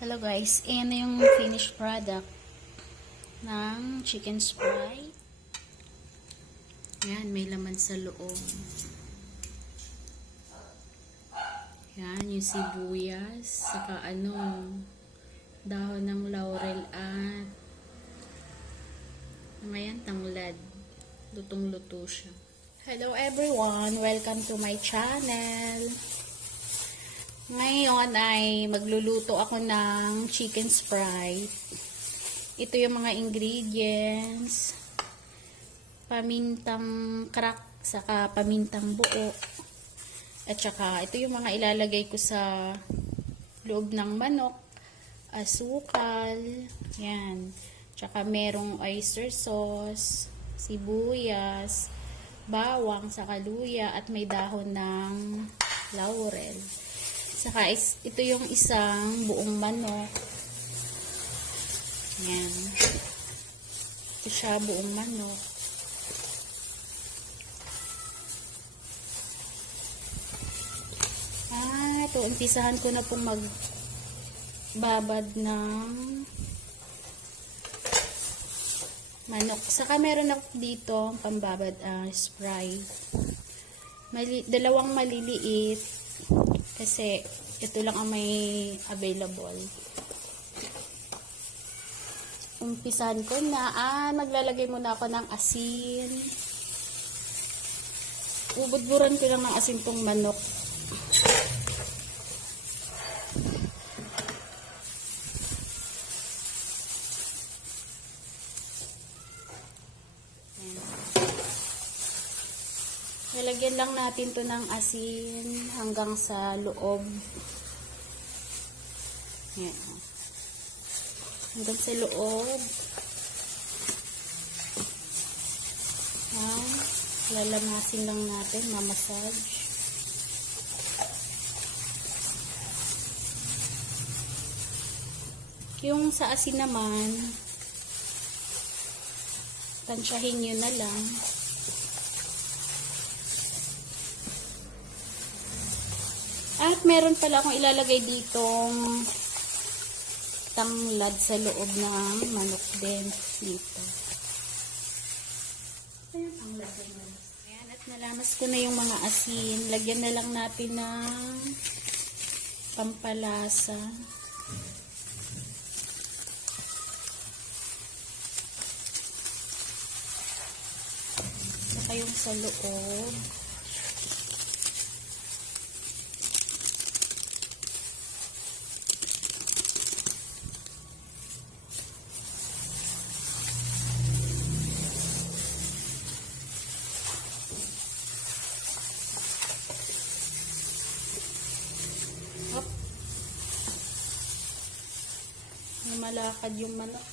Hello guys, ayan na yung finished product ng chicken spry. Yan, may laman sa loob. Yan, yung sibuyas, saka ano, dahon ng laurel at ngayon tanglad. Lutong-luto siya. Hello everyone! Welcome to my channel! Ngayon ay magluluto ako ng chicken sprite. Ito yung mga ingredients. Pamintang crack, saka pamintang buo. At saka ito yung mga ilalagay ko sa loob ng manok. Asukal. Yan. Tsaka merong oyster sauce, sibuyas, bawang, saka luya, at may dahon ng laurel. Saka is, ito yung isang buong manok. Yan. Ito siya buong manok. Ah, ito. Umpisahan ko na pong magbabad ng manok. Saka meron ako dito pambabad ah, spray. Mali, dalawang maliliit kasi ito lang ang may available. Umpisahan ko na. Ah, maglalagay muna ako ng asin. Ubudburan ko lang ng asin tong manok. Lalagyan lang natin to ng asin hanggang sa loob. Yan. Hanggang sa loob. Yan. Lalamasin lang natin, mamasage. Yung sa asin naman, tansyahin nyo na lang. Meron pala akong ilalagay ditong tanglad sa loob ng manok din dito. Ayan, tanglad din. Ayan, at nalamas ko na yung mga asin. Lagyan na lang natin ng pampalasa. Saka yung sa loob. Malakad yung manok.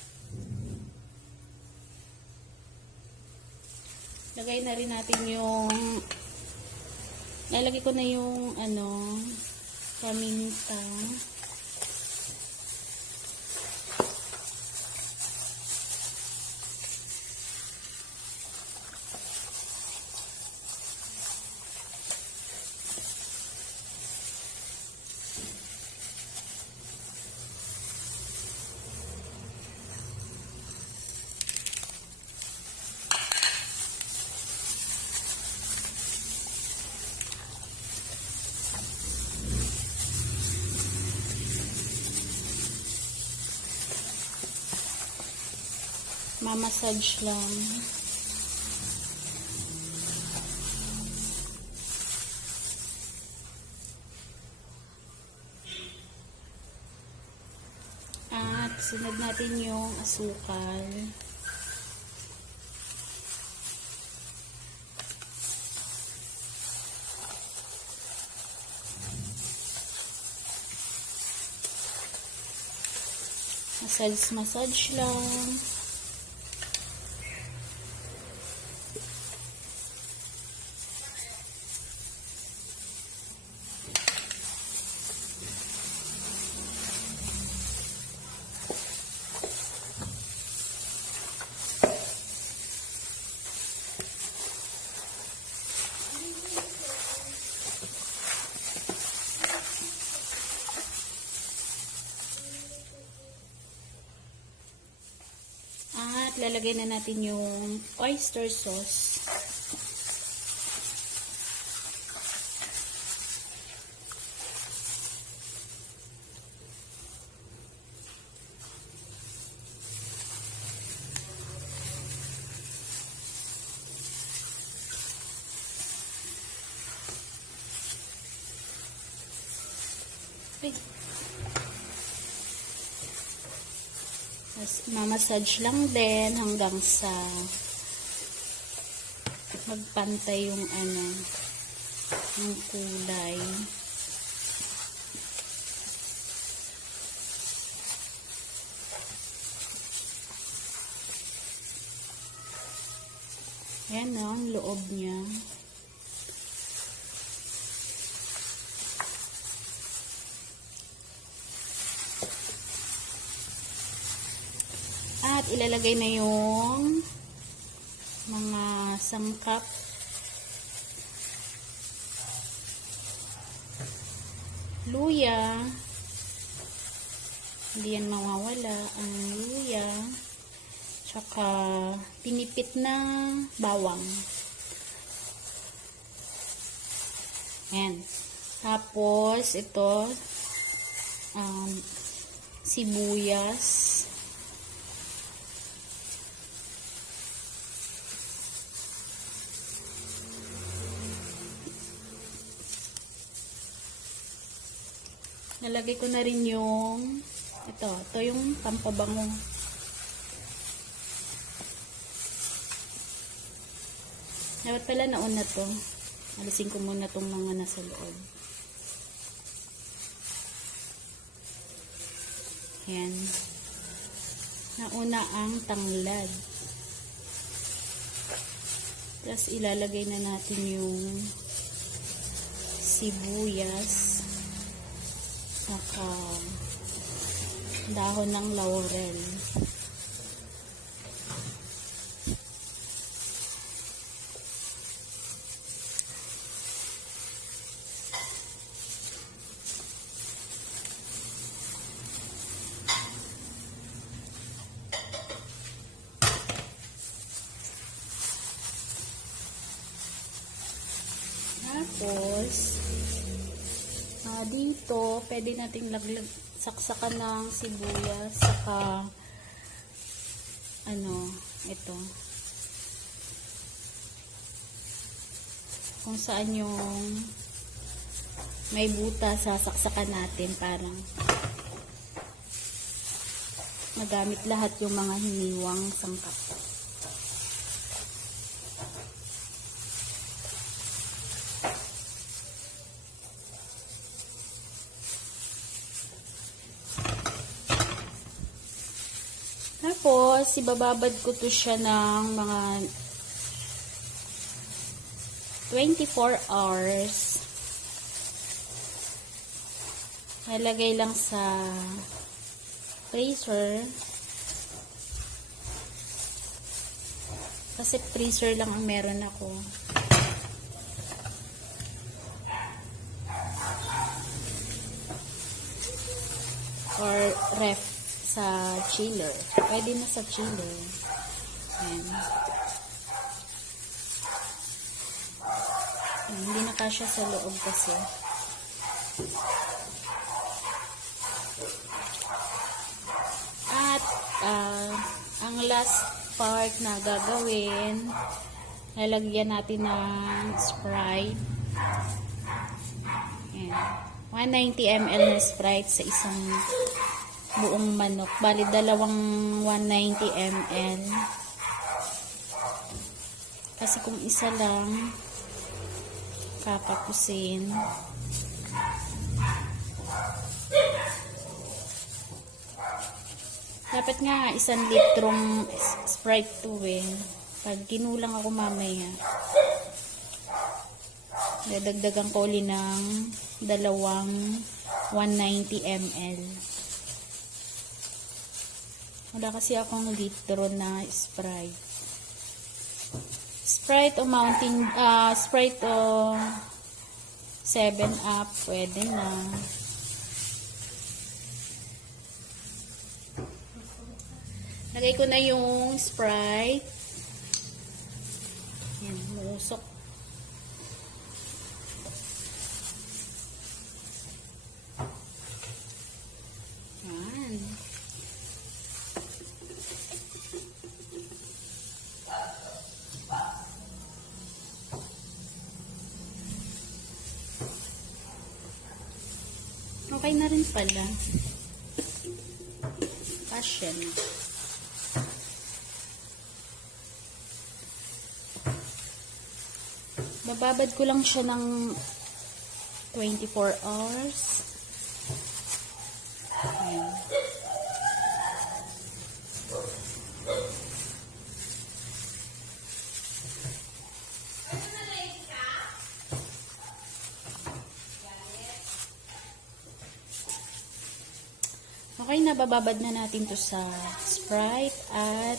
Lagay na rin natin yung nalagay ko na yung ano paminta. Mamassage lang. At sunod natin yung asukal. Massage, massage lang. Lalagay na natin yung oyster sauce. Mamassage lang din hanggang sa magpantay yung ano, yung kulay. Ayan na, ang loob niya. Ilalagay na yung mga sangkap. Luya. Hindi yan mawawala. Ang luya. Tsaka pinipit na bawang. Ayan. Tapos, ito, um, sibuyas. Nalagay ko na rin yung ito, ito yung pampabango. Dapat pala nauna to. Alisin ko muna tong mga nasa loob. Ayan. Nauna ang tanglad. Tapos ilalagay na natin yung sibuyas. Saka dahon ng laurel. Tapos, Ah, dito, pwede nating laglag, saksakan ng sibuyas, saka, ano, ito. Kung saan yung may buta, sasaksakan natin parang magamit lahat yung mga hiniwang sangkap. Tapos, ibababad ko to siya ng mga 24 hours. Nalagay lang sa freezer. Kasi freezer lang ang meron ako. Or ref sa chiller. Pwede na sa chiller. Ayan. Ayan, Hindi na kasya sa loob kasi. At, ah, ang last part na gagawin, lalagyan natin ng Sprite. Ayan. 190 ml na Sprite sa isang buong manok. Bali, dalawang 190 ml. Kasi kung isa lang, kakapusin. Dapat nga isang litrong Sprite to eh. Pag kinulang ako mamaya, dadagdagan ko ulit ng dalawang 190 ml. Wala kasi akong litro na Sprite. Sprite o Mountain, ah, Sprite o 7 Up, pwede na. Lagay ko na yung Sprite. Yan, muusok. Okay na rin pala. Passion. Bababad ko lang siya ng 24 hours. Ayan. Okay, nabababad na natin to sa Sprite at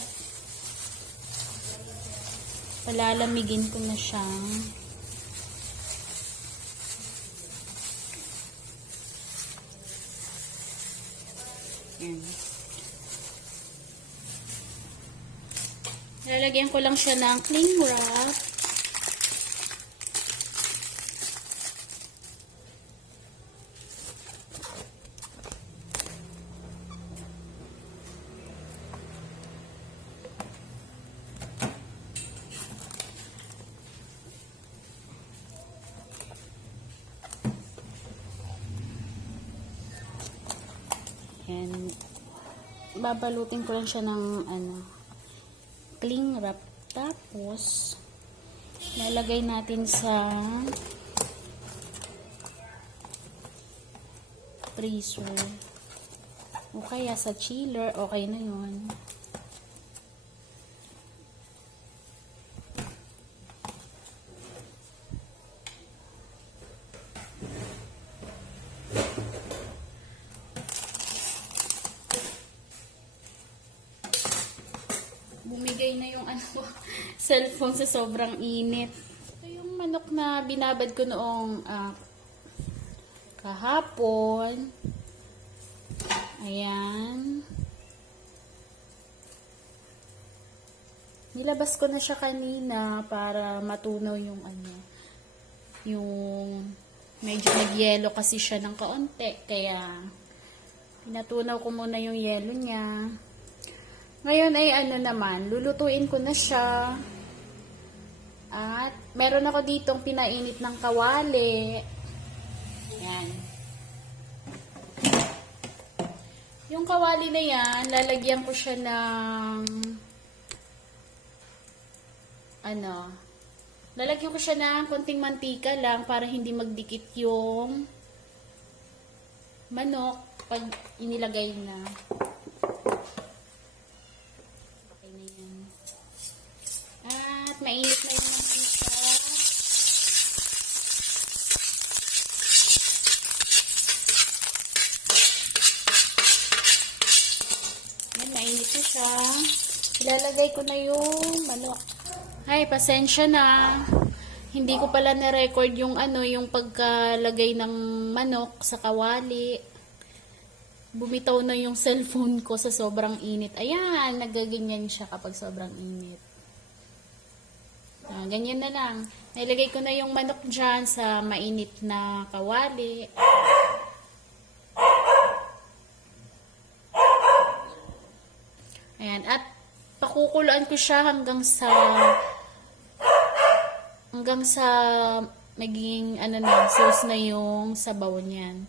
palalamigin ko na siyang Yan. Lalagyan ko lang siya ng cling wrap. And babalutin ko lang siya ng ano cling wrap. Tapos lalagay natin sa freezer. O kaya sa chiller okay na yun bumigay na yung ano cellphone sa sobrang init. Ito yung manok na binabad ko noong ah, kahapon. Ayan. Nilabas ko na siya kanina para matunaw yung ano, yung medyo nagyelo kasi siya ng kaunti. Kaya, pinatunaw ko muna yung yelo niya. Ngayon ay ano naman, lulutuin ko na siya. At meron ako ditong pinainit ng kawali. Yan. Yung kawali na yan, lalagyan ko siya ng ano, lalagyan ko siya ng konting mantika lang para hindi magdikit yung manok pag inilagay na. Okay na yan. At mainit na yung mantika. Yan, mainit na siya. Ilalagay ko na yung manok. Ay, pasensya na. Hindi ko pala na-record yung ano, yung pagkalagay ng manok sa kawali. Bumitaw na yung cellphone ko sa sobrang init. Ayan, nagaganyan siya kapag sobrang init. Ah, ganyan na lang. Nailagay ko na yung manok dyan sa mainit na kawali. Ayan, at pakukuluan ko siya hanggang sa hanggang sa maging ano na, sauce na yung sabaw niyan.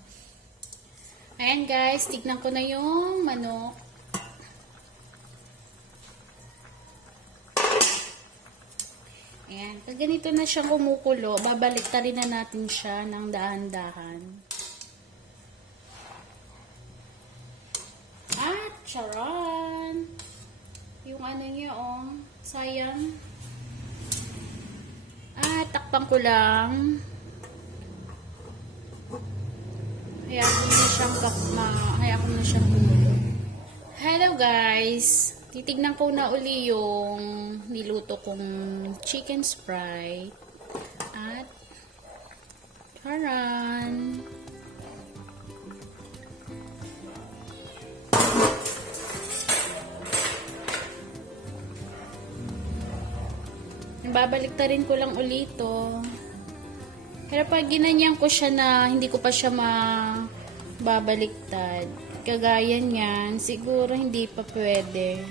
Ayan guys, tignan ko na yung manok. Ayan, pag ganito na siyang kumukulo, babalik ta rin na natin siya ng dahan-dahan. At, charan! Yung ano niya, oh, sayang. At, takpan ko lang. Kaya ko na siyang kakma, kaya ko na siyang. Hello guys! Titignan ko na uli yung niluto kong chicken sprite. At, charan! Babalik ta rin ko lang ulito. Pero pag ginanyan ko siya na hindi ko pa siya mababaliktad, kagaya niyan, siguro hindi pa pwede.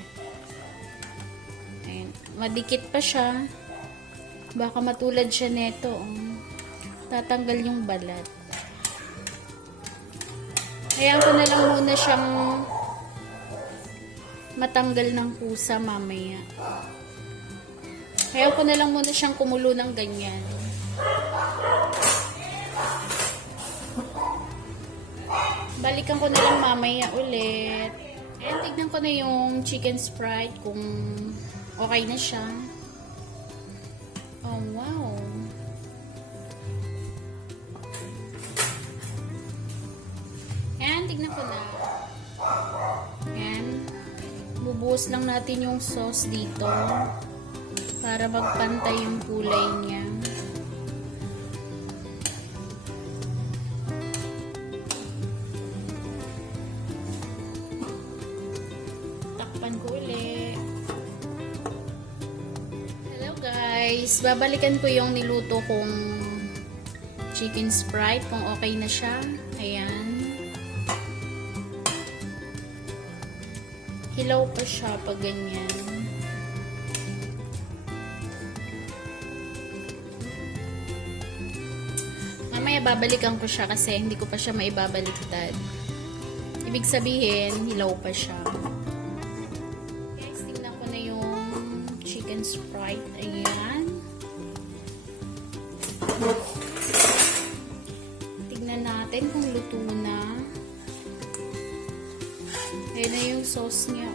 Ayan. Madikit pa siya. Baka matulad siya neto. oh. Tatanggal yung balat. Hayaan ko na lang muna siyang matanggal ng kusa mamaya. Hayaan ko na lang muna siyang kumulo ng ganyan. Balikan ko na lang mamaya ulit. Ayan, tignan ko na yung chicken sprite kung okay na siya. Oh, wow. Ayan, tignan ko na. Ayan. Bubuhos lang natin yung sauce dito para magpantay yung kulay niya. Takpan ko ulit. Hello guys! Babalikan ko yung niluto kong chicken sprite kung okay na siya. Ayan. Hilaw pa siya pag ganyan. Mamaya babalikan ko siya kasi hindi ko pa siya maibabaliktad. Ibig sabihin, hilaw pa siya. Guys, tingnan ko na yung chicken sprite. Ayan. Tignan natin kung luto na. Ayan na yung sauce niya.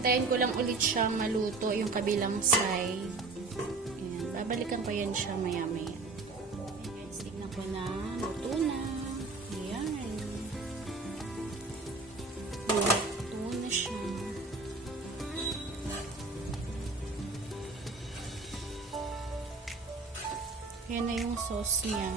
Antayin ko lang ulit siyang maluto yung kabilang side. Ayan, babalikan ko yan siya maya maya. Ayan guys, ko na. Luto na. Ayan. Luto na siya. Ayan na yung sauce niya.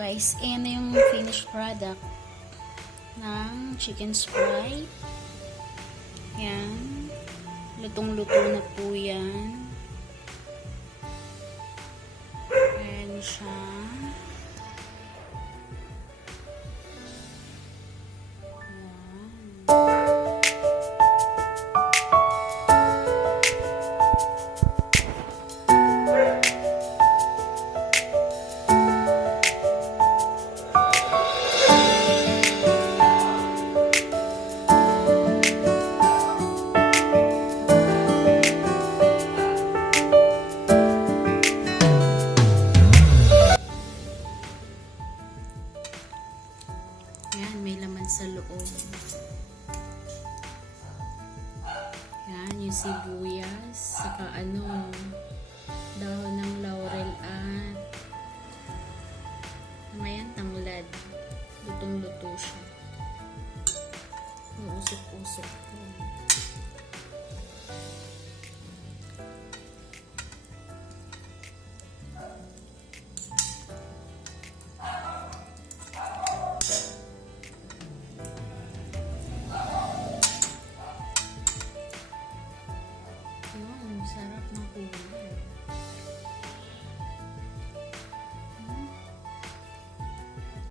Guys, ayan na yung finished product ng chicken sprite. Yan. Lutong-luto na po yan. Yung sibuyas, saka ano, dahon ng laurel at ngayon tanglad. Lutong-luto siya. Uusok-usok. Yan.